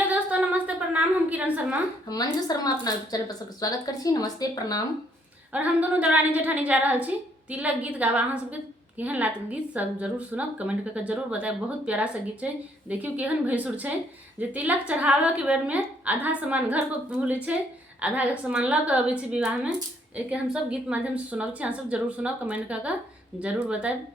Hello दोस्तों, नमस्ते प्रणाम। हम किरण शर्मा, हम मंजू शर्मा अपना चैनल पर सबके स्वागत कर छी। नमस्ते प्रणाम। और हम दोनों दौरानी जेठानी जा रहा छी तिलक गीत गावा। अहाँ सबके केहन लागत गीत सब जरूर सुनब, कमेंट करके जरूर बताएब। बहुत प्यारा सा गीत है। देखियो केहन भैंसुर है जे तिलक चढ़ावे के बेर में आधा सामान घर को भूले छे, आधा के सामान ल के अबै छे विवाह में। एक हम सब गीत माध्यम से सुनब छी। अहाँ सब जरूर सुनब, कमेंट करके जरूर बताएब।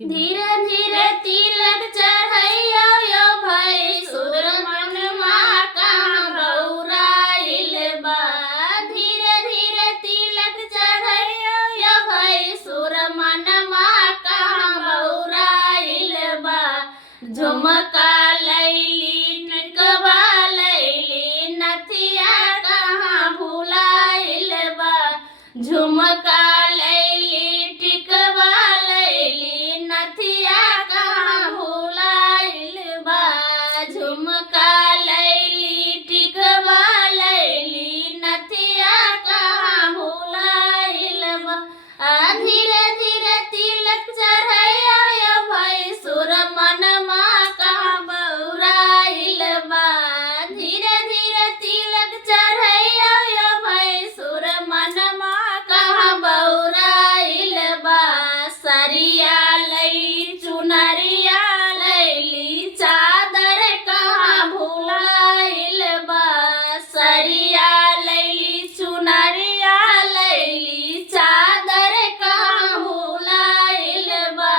धीरे धीरे तिलक चढ़ैया यो भाई सुर मन मा कहाँ बौराइल बा। धीरे धीरे तिलक चढ़ैया यो भाई सुर मन मा कहाँ बौराइल बा। झुमका लैली टिकवा लैली नथिया कहाँ भुलाइल बा। झुमका लैली टिकवा लैली नथिया कहाँ भुलाइल बा। झुमका लैली टिकवा लैली नथिया कहाँ भुलाइल बा। धीरे धीरे तिलक चढ़ैया यो भाई सुर मन मा कहाँ बौराइल बा। धीरे धीरे तिलक चढ़ैया यो भाई सुर मन मा कहाँ बौराइल बा। सरिया लैली चुनरिया लैली चादर कहाँ भुलाइल बा। सरिया लैली चुनरिया लैली चादर कहाँ भुलाइल बा।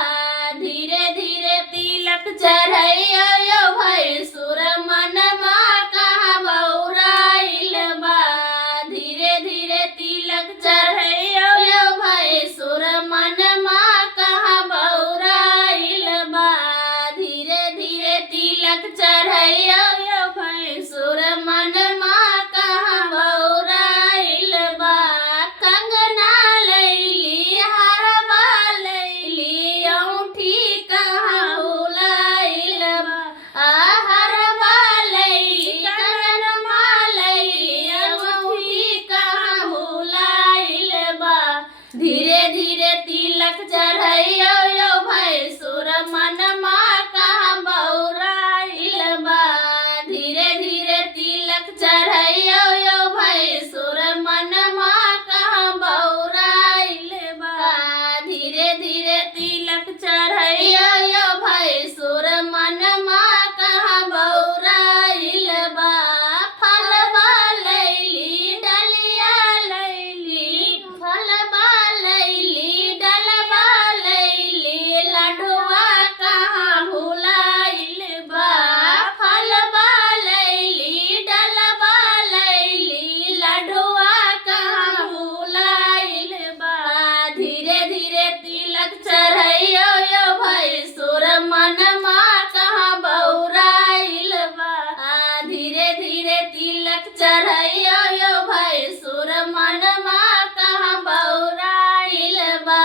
धीरे धीरे तिलक चढ़ैया यो भाई सुर मन मा कहाँ बौराइल बा। धीरे धीरे तिलक चढ़ैया यो भाई सुर मन मा कहाँ बौराइल बा। धीरे धीरे तिलक चढ़ैया यो भाई सुर मन मा कहाँ बौराइल बा। कंगना लैली हरबा लैली औंठी कहाँ भुलाइल बा। हरबा लैली कंगनमा लैली औंठी कहाँ भुलाइल बा। धीरे धीरे तिलक चढ़ैया यो भाई सुर मन मा कहाँ बौराइल बा। धीरे धीरे तिलक चढ़ैया यो भाई सुर मन मा कहाँ बौराइल बा। धीरे धीरे तिलक चढ़ैया यो भाई सुर मन मा कहाँ बौराइल बा। फलबा लैली डलिया लैली फलबा लैली डलबा लैली लडुआ कहाँ भुलाइल बा। फलबा लैली डलबा लैली लडुआ कहाँ भुलाइल बा। धीरे धीरे तिलक चढ़ैया यो भाई सुर मन मा कहाँ बौराइल बा। धीरे धीरे तिलक चढ़ैया यो भाई सुर मन मा कहाँ बौराइल बा।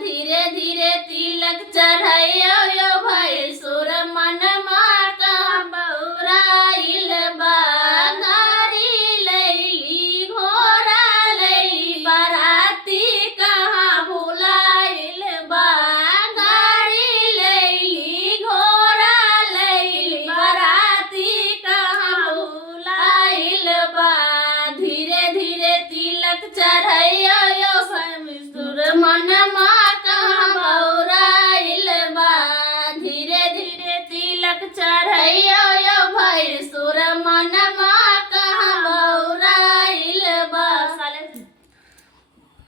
धीरे धीरे तिलक चढ़ैया यो भाई सुर मन मा कहाँ बौराइल बा। गाड़ी लैली घोड़ा लैली बाराती कहाँ भुलाइल बा। गाड़ी लैली घोड़ा लैली बाराती कहाँ भुलाइल बा। धीरे धीरे तिलक चढ़ैया यो भाई सुर मन मा कहाँ बौराइल बा। धीरे धीरे तिलक चढ़ैया यो भाई सुर मन मा